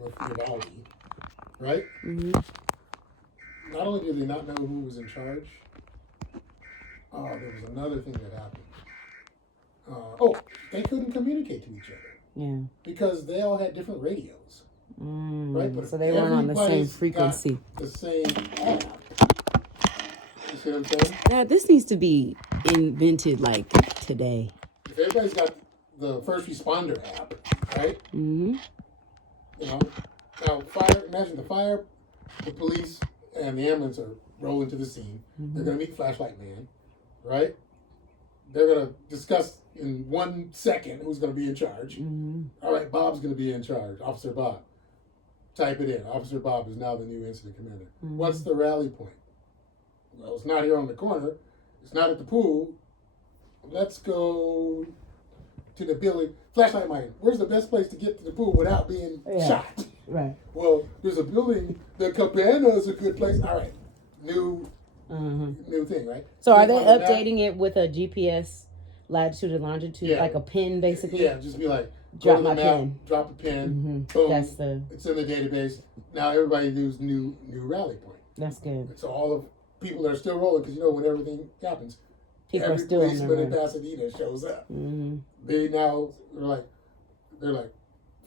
with Uvalde, right? Mm-hmm. Not only did they not know who was in charge, there was another thing that happened. They couldn't communicate to each other. Yeah. Because they all had different radios. Right? But so they weren't on the same frequency. The same app. You see what I'm saying? Now, this needs to be invented like today. If everybody's got the first responder app, right? Mm-hmm. You know, now imagine the fire, the police, and the ambulance are rolling to the scene. Mm-hmm. They're going to meet Flashlight Man, right? They're going to discuss in 1 second who's going to be in charge. Mm-hmm. All right, Bob's going to be in charge. Officer Bob. Type it in. Officer Bob is now the new incident commander. Mm-hmm. What's the rally point? Well, it's not here on the corner. It's not at the pool. Let's go to the building. Flashlight Man, where's the best place to get to the pool without being shot? Right. Well, there's a building. The cabana is a good place. All right. New thing, right? So are they updating it with a GPS latitude and longitude, like a pin, basically? Yeah, just be like, drop my pin. Drop a pin. Mm-hmm. Boom. It's in the database. Now everybody knows new rally point. That's good. So all of people that are still rolling, because when everything happens, people every are still policeman in Pasadena shows up. Mm-hmm. They're like,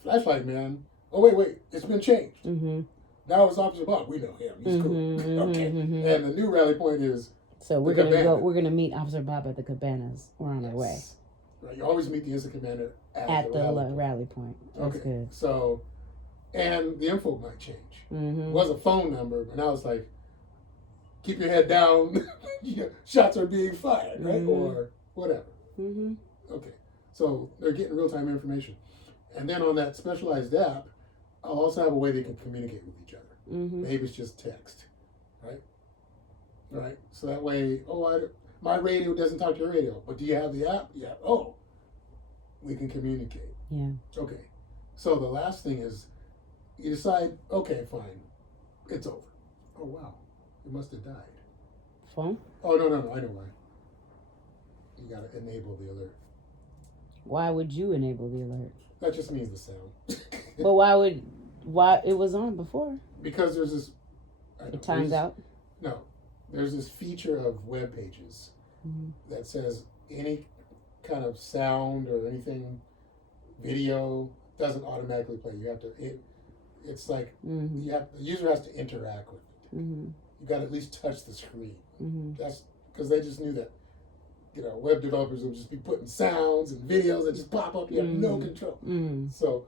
Flashlight Man. Oh wait, it's been changed. Mm-hmm. Now it's Officer Bob. We know him. He's cool. Okay. Mm-hmm. And the new rally point is. So we're gonna meet Officer Bob at the cabanas. We're on our way. Right. You always meet the incident commander at the rally point. That's good. So, and the info might change. Mm-hmm. It was a phone number, but now it's like, keep your head down. Shots are being fired, right? Mm-hmm. Or whatever. Mm-hmm. Okay. So they're getting real-time information. And then on that specialized app, I'll also have a way they can communicate with each other. Mm-hmm. Maybe it's just text, right? Right? So that way, my radio doesn't talk to your radio, but do you have the app? Yeah. Oh, we can communicate. Yeah. Okay. So the last thing is, you decide, okay, fine, it's over. Oh, wow. It must have died. Phone? Oh, no, I know why. You got to enable the alert. Why would you enable the alert? That just means the sound. But why it was on before? Because there's this... It times out? No. There's this feature of web pages that says any kind of sound or anything, video, doesn't automatically play. You have to... It's like the user has to interact with it. Mm-hmm. You got to at least touch the screen. Mm-hmm. That's because they just knew that, web developers would just be putting sounds and videos that just pop up. You have no control. Mm-hmm. So,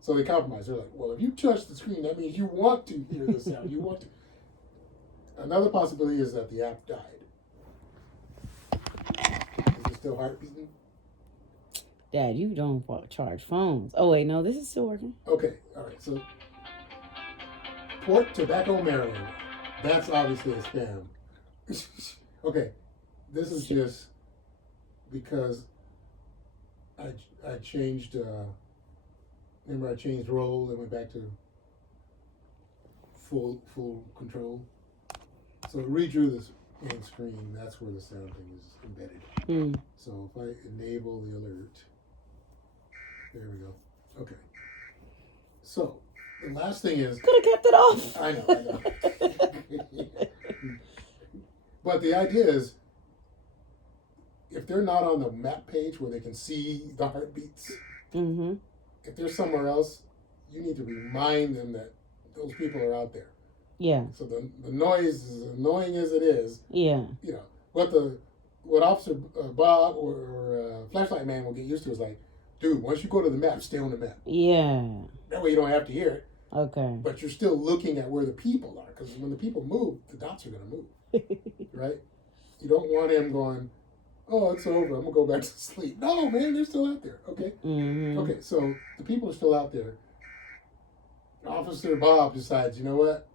so they compromise. They're like, well, if you touch the screen, that means you want to hear the sound. You want to. Another possibility is that the app died. Is it still heart beating? Dad, you don't charge phones. Oh, wait, no, this is still working. Okay, all right. So, Port Tobacco, Maryland. That's obviously a spam. Okay, this is just because I changed, remember I changed role and went back to full control. So it redrew this main screen. That's where the sound thing is embedded. So if I enable the alert, there we go. Okay. So the last thing is... Could have kept it off. I know. But the idea is, if they're not on the map page where they can see the heartbeats, if they're somewhere else, you need to remind them that those people are out there. Yeah. So the noise, as annoying as it is, what Officer Bob or Flashlight Man will get used to is like, dude, once you go to the map, stay on the map. Yeah. That way you don't have to hear it. Okay. But you're still looking at where the people are, because when the people move, the dots are going to move. Right? You don't want him going, oh, it's over, I'm going to go back to sleep. No, man, they're still out there. Okay? Mm-hmm. Okay, so the people are still out there. Officer Bob decides, you know what?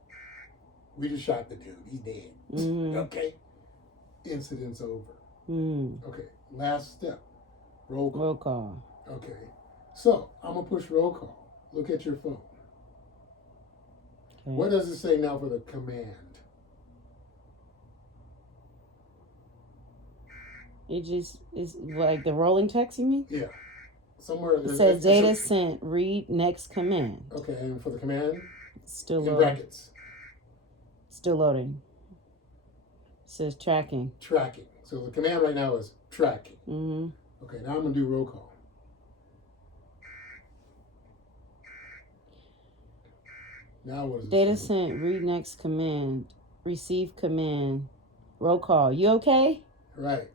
We just shot the dude. He's dead. Mm-hmm. Okay? Incident's over. Okay, last step. Roll call. Roll call. Okay. So, I'm going to push roll call. Look at your phone. Okay. What does it say now for the command? It just is like the rolling text, you mean? Yeah. somewhere. It says data sent. Read next command. Okay, and for the command, still in loading. brackets. Still loading. It says tracking. Tracking. So the command right now is tracking. Mm-hmm. Okay, now I'm gonna do roll call. Now what is it? Data sent. Read next command. Receive command. Roll call. You okay? Right.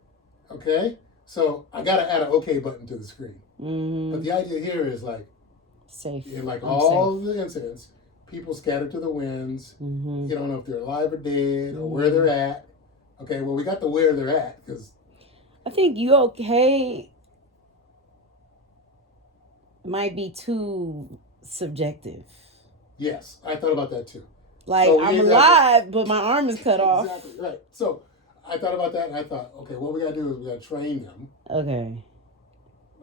Okay. So I gotta add an OK button to the screen. Mm-hmm. But the idea here is like safe. In like I'm all safe. the incidents, people scattered to the winds. Mm-hmm. You don't know if they're alive or dead or where they're at. Okay. Well, we got the where they're at because I think you okay might be too subjective. Yes, I thought about that too. Like, so I'm alive, but my arm is cut off. Exactly, right. So I thought about that, and I thought, okay, what we got to do is we got to train them. Okay.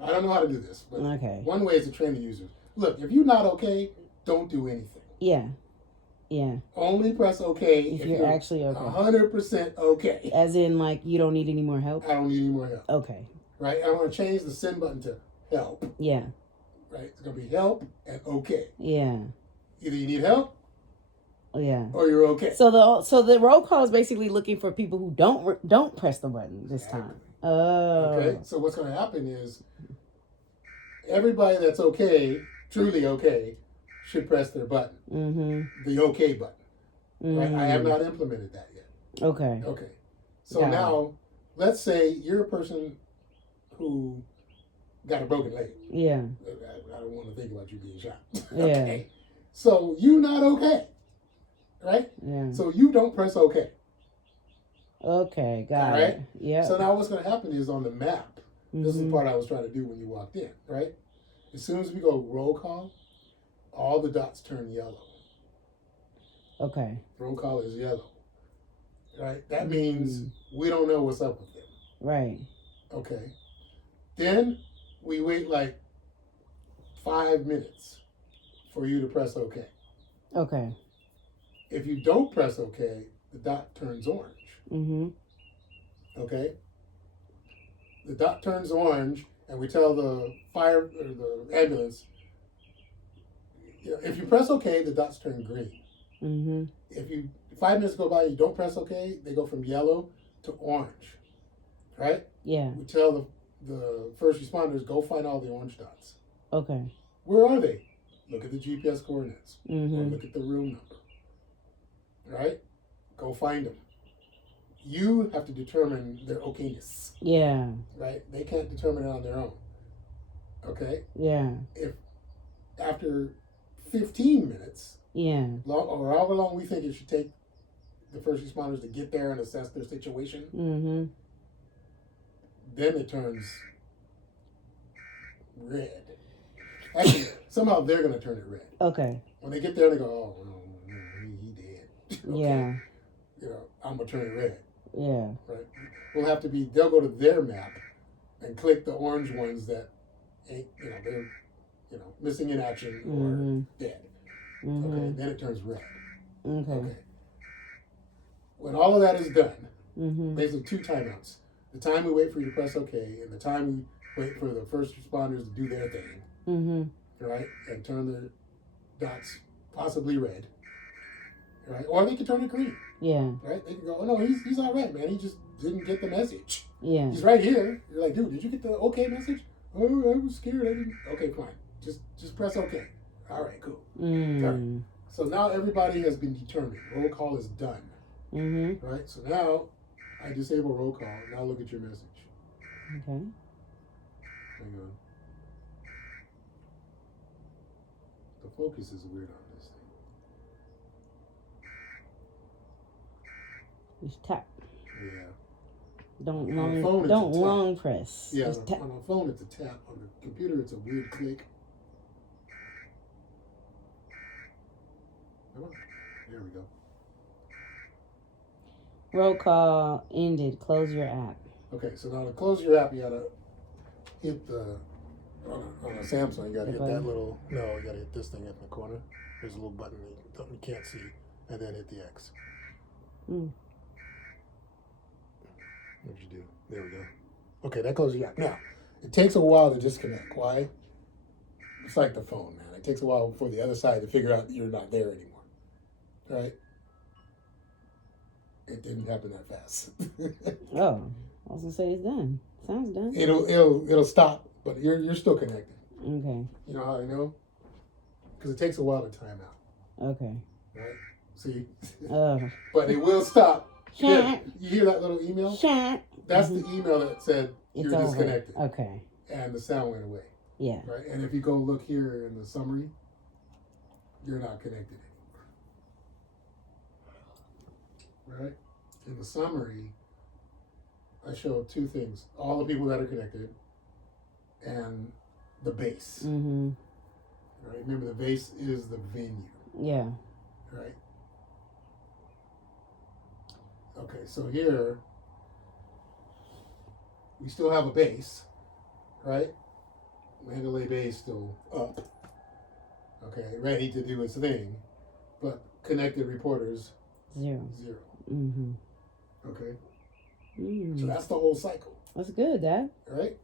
I don't know how to do this, but okay. One way is to train the users. Look, if you're not okay, don't do anything. Yeah. Yeah. Only press okay if you're actually okay. 100% okay. As in, like, you don't need any more help? I don't need any more help. Okay. Right? I want to change the send button to help. Yeah. Right? It's going to be help and okay. Yeah. Either you need help, yeah, or you're okay. So the roll call is basically looking for people who don't press the button this time. Oh. Okay. So what's going to happen is everybody that's okay, truly okay, should press their button. Mm-hmm. The okay button. Mm-hmm. Right? I have not implemented that yet. Okay. Okay. So now, let's say you're a person who got a broken leg. Yeah. I don't want to think about you being shot. Yeah. Okay. So you're not okay. Right? Yeah. So you don't press okay. Okay, got it. Yeah. So now what's going to happen is on the map, this is the part I was trying to do when you walked in, right? As soon as we go roll call, all the dots turn yellow. Okay. Roll call is yellow. Right? That means we don't know what's up with them. Right. Okay. Then we wait like 5 minutes for you to press okay. Okay. If you don't press okay, the dot turns orange. Mm-hmm. Okay? The dot turns orange, and we tell the fire or the ambulance, if you press okay, the dots turn green. Mm-hmm. If 5 minutes go by, you don't press okay, they go from yellow to orange. Right? Yeah. We tell the first responders, go find all the orange dots. Okay. Where are they? Look at the GPS coordinates. Mm-hmm. Or look at the room number. Right? Go find them. You have to determine their okayness. Yeah. Right? They can't determine it on their own. Okay? Yeah. If after 15 minutes, or however long we think it should take the first responders to get there and assess their situation, then it turns red. Actually, somehow they're going to turn it red. Okay. When they get there, they go, oh, no, he dead. Okay. Yeah. I'm going to turn it red. Yeah. Right. They'll go to their map and click the orange ones that ain't, they're, missing in action or dead. Okay. Then it turns red. Okay. When all of that is done, basically 2 timeouts. The time we wait for you to press OK and the time we wait for the first responders to do their thing. Right? And turn the dots possibly red. Right? Or they can turn it green. Yeah. Right? They can go, oh no, he's all right, man. He just didn't get the message. Yeah. He's right here. You're like, dude, did you get the OK message? Oh, I was scared. I didn't. Okay, fine. Just press OK. All right, cool. Right. So now everybody has been determined. Roll call is done. Right? So now I disable roll call. Now look at your message. Okay. Hang on. The focus is weird on this thing. Just tap. Yeah. Don't long press. Yeah, just tap. On a phone it's a tap. On the computer it's a weird click. Come on. There we go. Roll call ended. Close your app. Okay, so now to close your app, you gotta hit the on a Samsung. You gotta hit that little. No, you gotta hit this thing in the corner. There's a little button you can't see, and then hit the X. What'd you do? There we go. Okay, that closes your app. Now, It takes a while to disconnect. Why? It's like the phone, man. It takes a while for the other side to figure out that you're not there anymore. Right? It didn't happen that fast. Oh, I was gonna say it's done. Sounds done. It'll stop, but you're still connected. Okay. You know how I know? Because it takes a while to time out. Okay. Right? See? But it will stop. Yeah. You hear that little email? That's the email that said you're disconnected. Okay. And the sound went away. Yeah. Right? And if you go look here in the summary, you're not connected anymore. Right? In the summary, I show two things. All the people that are connected and the base. Mm-hmm. Right? Remember, the base is the venue. Yeah. Right? Okay, so here, we still have a base, right? Mandalay Bay is still up. Okay, ready to do its thing. But connected reporters, 0. Mm-hmm. Okay? So that's the whole cycle. That's good, Dad. Right?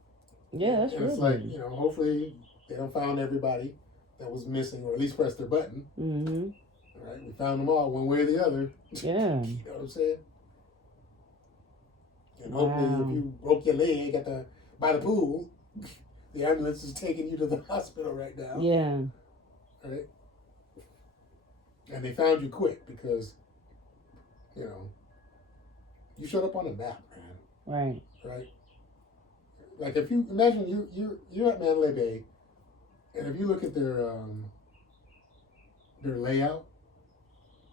Yeah, that's and really it's like, hopefully they don't found everybody that was missing, or at least pressed their button. Mm-hmm. All right? We found them all one way or the other. Yeah. You know what I'm saying? And hopefully if you broke your leg by the pool, the ambulance is taking you to the hospital right now. Yeah. Right? And they found you quick because, you showed up on the map, man. Right. Right? Like if you imagine you're at Mandalay Bay, and if you look at their layout,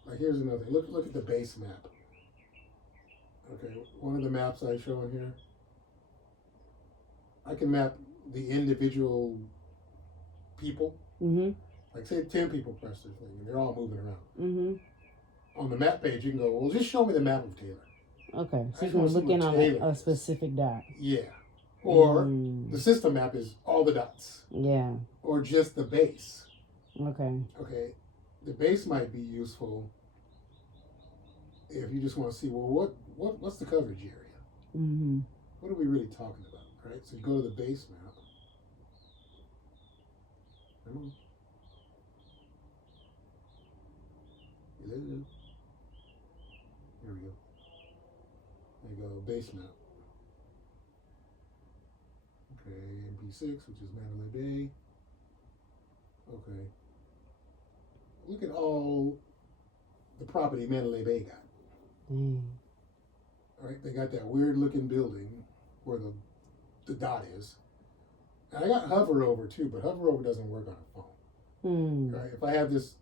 like here's another thing. Look at the base map. Okay, one of the maps I show in here, I can map the individual people. Mm-hmm. Like say 10 people press their thing, and they're all moving around. Mm-hmm. On the map page, you can go, well, just show me the map of Taylor. Okay, so you can look in on a specific dot. Yeah. Or the system map is all the dots. Yeah. Or just the base. Okay. Okay, the base might be useful if you just want to see, well, what's the coverage area? Mm-hmm. What are we really talking about, right? So you go to the base map. Hello? There we go. There you go, base map. Okay, MP6, which is Mandalay Bay. Okay. Look at all the property Mandalay Bay got. All right, they got that weird looking building where the dot is. And I got hover over too, but hover over doesn't work on a phone. Right? If I have this,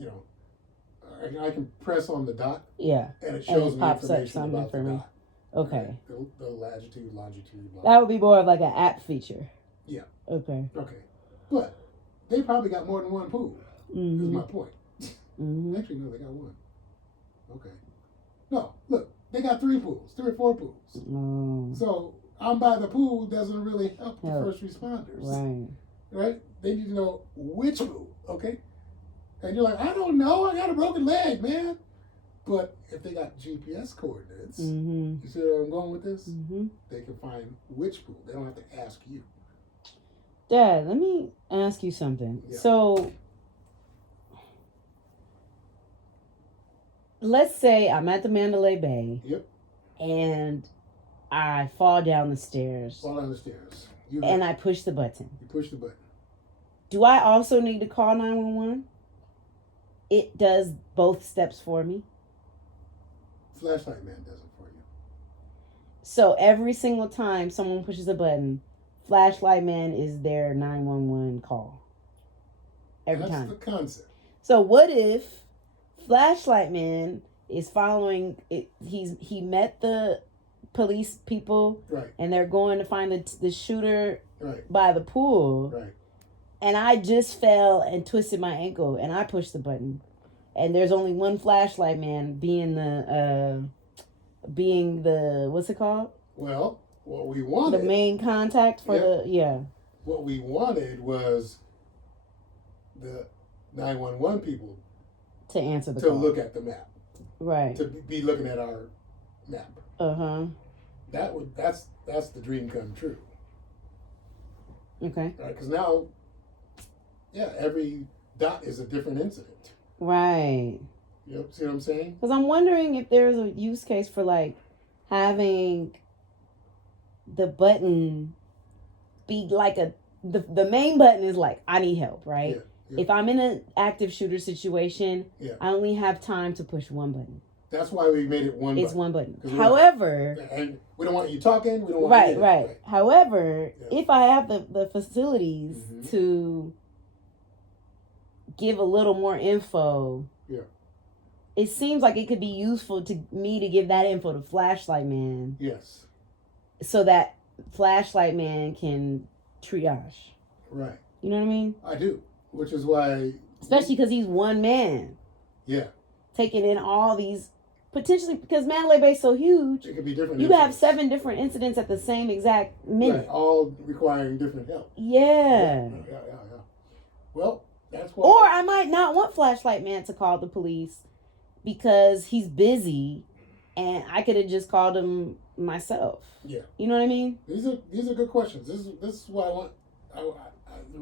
I can press on the dot. Yeah. And it shows me pops information up about the dot. Okay. Right? The latitude, longitude. Blah. That would be more of like an app feature. Yeah. Okay. But they probably got more than one pool. Mm-hmm. Is my point. Mm-hmm. Actually, no, they got one. Okay. No, look, they got 3 pools, 3 or 4 pools. Oh. So I'm by the pool doesn't really help the first responders. Right. Right? They need to know which pool, okay? And you're like, I don't know, I got a broken leg, man. But if they got GPS coordinates, you see where I'm going with this? They can find which pool. They don't have to ask you. Dad, let me ask you something. Yeah. So, let's say I'm at the Mandalay Bay. Yep. And I fall down the stairs. And I push the button. You push the button. Do I also need to call 911? It does both steps for me. Flashlight man does it for you. So every single time someone pushes a button, Flashlight man is their 911 call. Every time. That's the concept. So what if Flashlight man is following it? He met the police people, right? And they're going to find the shooter, right, by the pool, right? And I just fell and twisted my ankle, and I pushed the button, and there's only one Flashlight man being the what's it called? Well, what we wanted, the main contact for What we wanted was the 911 people to answer the call. look at the map, right? To be looking at our map. That's That's the dream come true. Okay. Right? Because now, yeah, every dot is a different incident. Right. You see what I'm saying? Because I'm wondering if there's a use case for like having the button be like the main button is like, I need help, right? Yeah. Yeah. If I'm in an active shooter situation, Yeah. I only have time to push one button. That's why we made it one It's button. one button. 'Cause However, and we don't want you talking. We don't want right. However, Yeah. if I have the facilities to give a little more info, yeah, it seems like it could be useful to me to give that info to Flashlight Man, yes, so that Flashlight Man can triage. right. You know what I mean? I do, which is why, Especially because he's one man yeah, taking in all these potentially, because Mandalay Bay is so huge. it could be different. You could have incidents. 7 different incidents at the same exact minute. Right, all requiring different help. Yeah. Yeah. Well, that's why. Or I might not want Flashlight Man to call the police because he's busy, and I could have just called him myself. Yeah. You know what I mean? These are good questions. This is what I want.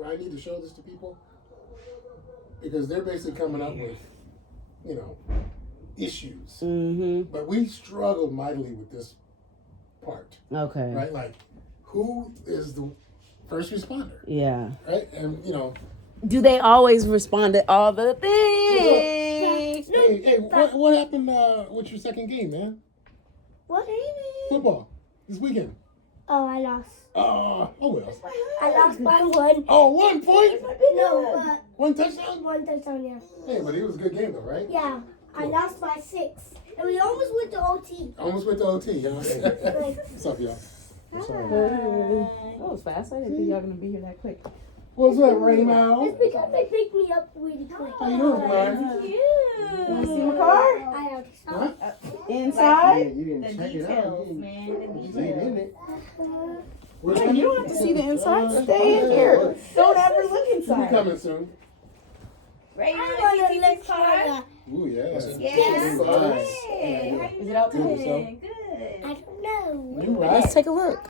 I need to show this to people because they're basically coming up with, issues. Mm-hmm. But we struggle mightily with this part. Okay. Right? Like, who is the first responder? Yeah. Right? And, Do they always respond to all the things? Hey, what happened with your second game, man? What? Football. This weekend. Oh, I lost. Oh well. I lost by 1. Oh, 1 point? No, One touchdown? 1 touchdown, yeah. Hey, but it was a good game, though, right? Yeah, I lost by 6. And we almost went to OT. Almost went to OT, huh? What's up, y'all? I'm sorry. That was fast. I didn't think y'all gonna be here that quick. What's up, Raymond? It's because they picked me up really quick. How you doing, Brian? You wanna see my car? I have Huh? Inside? You didn't The check it out. details, man. The Stayed in details. it. Yeah, you don't have to see the inside. Stay in here. Don't ever look We'll be inside. coming soon. Ray, you I want want to to see let this car? Ooh, yeah. Yes. Nice. Hey, how you Is it out doing? today? Good. I don't know. You Let's right. take a look.